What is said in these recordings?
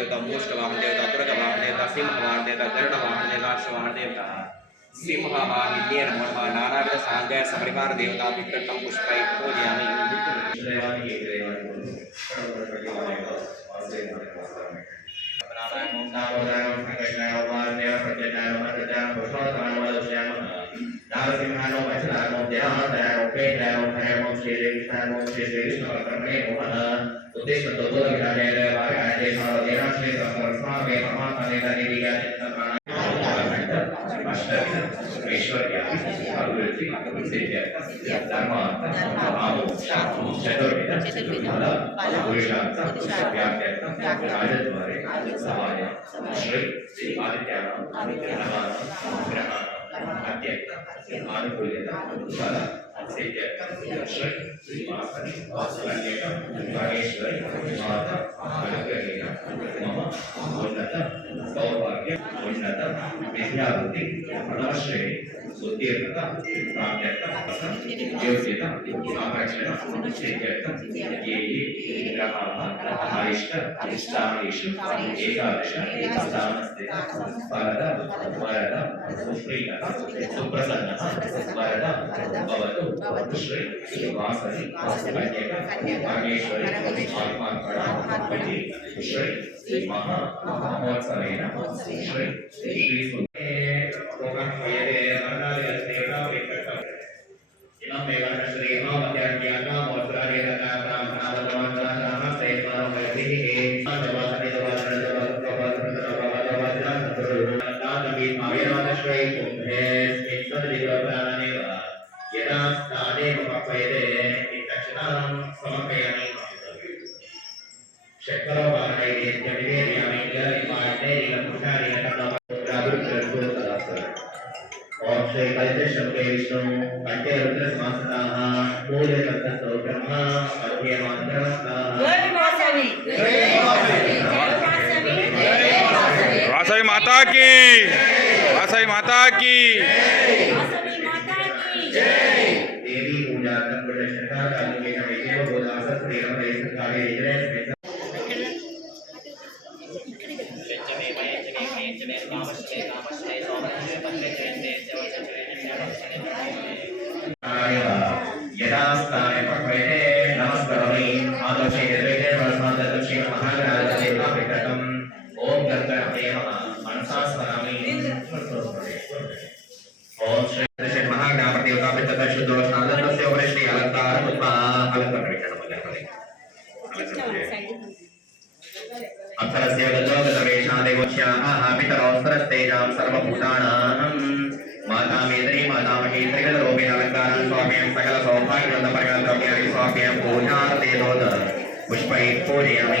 देवता मोस्ट वाहन देवता दुर्ग वाहन देवता सिंह वाहन देवता गरुड़ वाहन देवता श्वान देवता सिंह वाहन नेर मर्मा नानाविध सांग सपरिवार देवता विक्रम पुष्पै पूजयामि नारसिंहानो वैश्वानो देहानो पेटानो ಐಶ್ವರ್ಯ ಅಭಿವೃದ್ಧಿ ವಿದ್ಯೆ ಧರ್ಮ ಹಾಗೂ ಚತುರ್ವಿಧ ಫಲ ಪುರುಷಾರ್ಥ ವ್ಯಾಪ್ಯರ್ಥ ರಾಜದ್ವಾರೆ ಸಮಾಯ ಶ್ರೀ ಶ್ರೀ ಆದಿತ್ಯಾನ ಗ್ರಹಾನ ಗ್ರಹ ಅತ್ಯಂತ ಅನುಕೂಲ್ಯದ ಫಲ செய்ய ஸ்ரீவாசன் வாசலிங்கம் மகேஸ்வரி மாதா அனுகிரகம் மம உன்னத சௌபாகியம் உன்னத வித்யாபுதி பராஸ்ரே సుతీర్ణత సామ్యత యోగ్యత సాపేక్షణ నిశ్చయత ఏ ఏ గ్రహాల అరిష్ట అరిష్టానేషు ఏకాదశ స్థానస్థిత వరద వరద సుప్రీణ సుప్రసన్న వరద భవతు శ్రీ వాసని కన్యక పరమేశ్వరి ఆత్మార్పణ శ్రీ శ్రీ మహా మహోత్సవేన శ్రీ శ్రీ विष्णु कंटे रुद्र समासदाः पूर्ण रत्न सौरब्रह्मा मध्य मात्रमस्ताः वासवी माता की वासवी माता की देवी पूजा तत्प्रदर्शन का काल के नवेद्य बोधासत प्रेम रेस कार्य इजरेस अक्षरस्य गजोगतवेषादेवस्याः पितरौत्तरस्तेजां सर्वभूतानां मातामेत्री मातामही त्रिगणरूपेण अलङ्कारान् स्वाम्यं सकलसौभाग्यवन्तपर्गन्तव्यानि स्वाम्यं पूजार्तेनोद पुष्पैः पूजयामि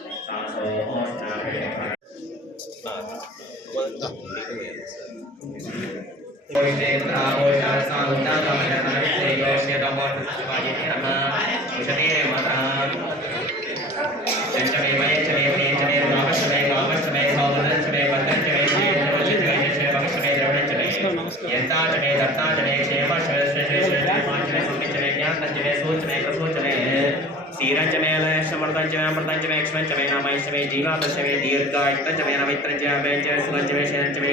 Gracias. प्रपंचमें प्रपंचमें एक्सपंचमें नामैषमें जीवापशमें दीर्घायुक्तचमें नवित्रचमें सुगचमें शरचमें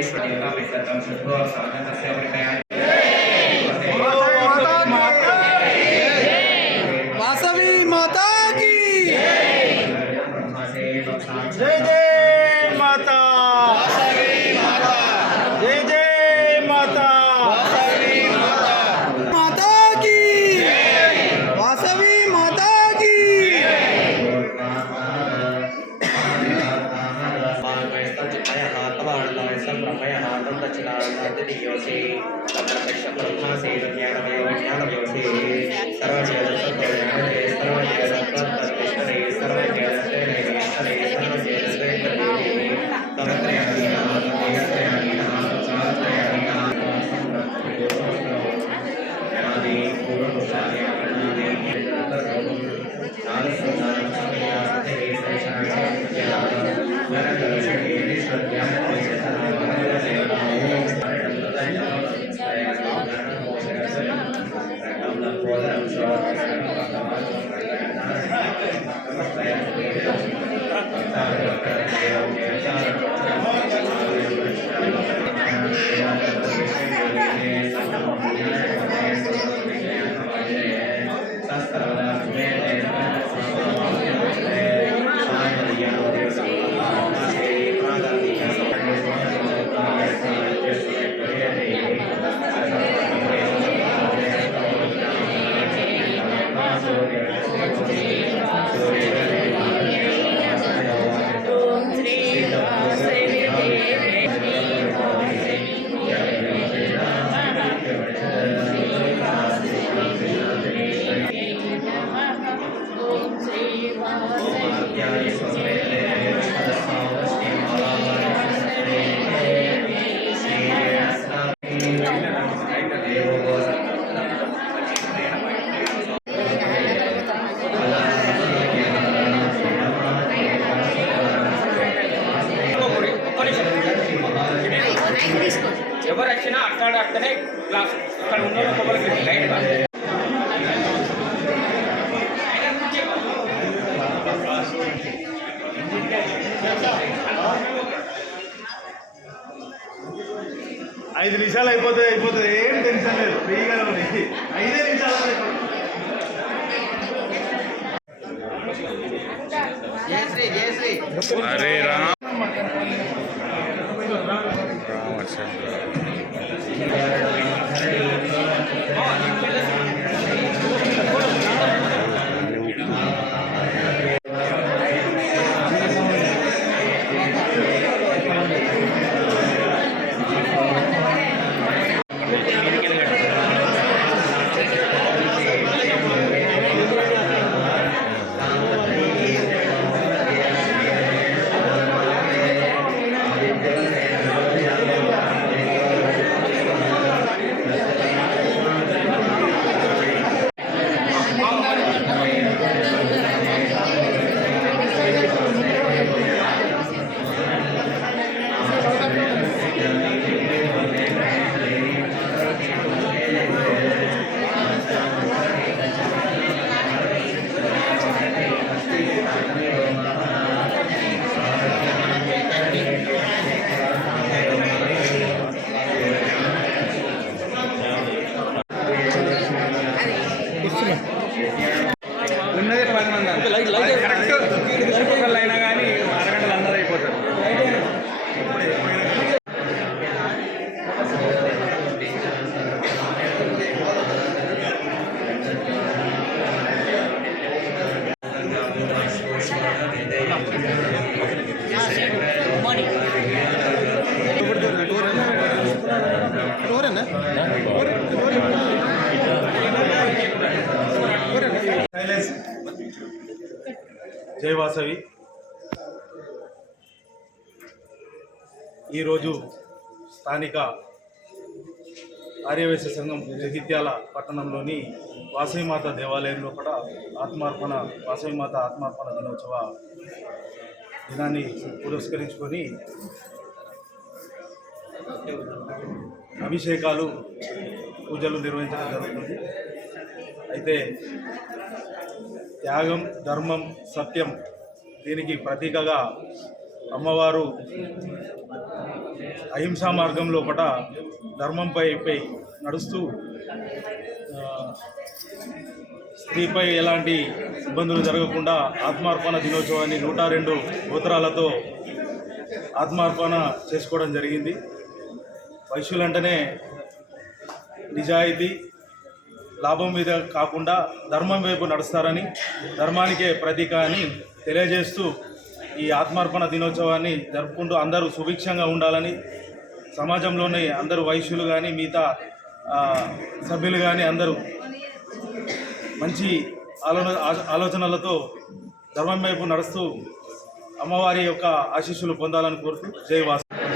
ఎవరు వచ్చినా అక్కడ అక్కడే క్లాస్ అక్కడ ఉన్న ఒకరికి ఐదు నిమిషాలు అయిపోతే అయిపోతుంది ఏం టెన్షన్ లేదు ఫ్రీగా ఉంది ఐదే నిమిషాలు జయశ్రీ జయశ్రీ Thank you. ఓరేనా జై వాసవి ఈరోజు స్థానిక ఆర్యవేశ సంఘం జగిత్యాల పట్టణంలోని వాసవిమాత దేవాలయంలో కూడా ఆత్మార్పణ వాసవిమాత ఆత్మార్పణ దినోత్సవ దినాన్ని పురస్కరించుకొని అభిషేకాలు పూజలు నిర్వహించడం జరుగుతుంది అయితే త్యాగం ధర్మం సత్యం దీనికి ప్రతీకగా అమ్మవారు అహింసా మార్గంలో పట ధర్మంపై నడుస్తూ స్త్రీపై ఎలాంటి ఇబ్బందులు జరగకుండా ఆత్మార్పణ దినోత్సవాన్ని నూట రెండు గోత్రాలతో ఆత్మార్పణ చేసుకోవడం జరిగింది వైశ్యులు అంటేనే నిజాయితీ లాభం మీద కాకుండా ధర్మం వైపు నడుస్తారని ధర్మానికే ప్రతీక అని తెలియజేస్తూ ఈ ఆత్మార్పణ దినోత్సవాన్ని జరుపుకుంటూ అందరూ సుభిక్షంగా ఉండాలని సమాజంలోని అందరూ వైశ్యులు కానీ మిగతా సభ్యులు కానీ అందరూ మంచి ఆలోచన ఆలోచనలతో ధర్మం వైపు నడుస్తూ అమ్మవారి యొక్క ఆశీస్సులు పొందాలని కోరుతూ జయవాసం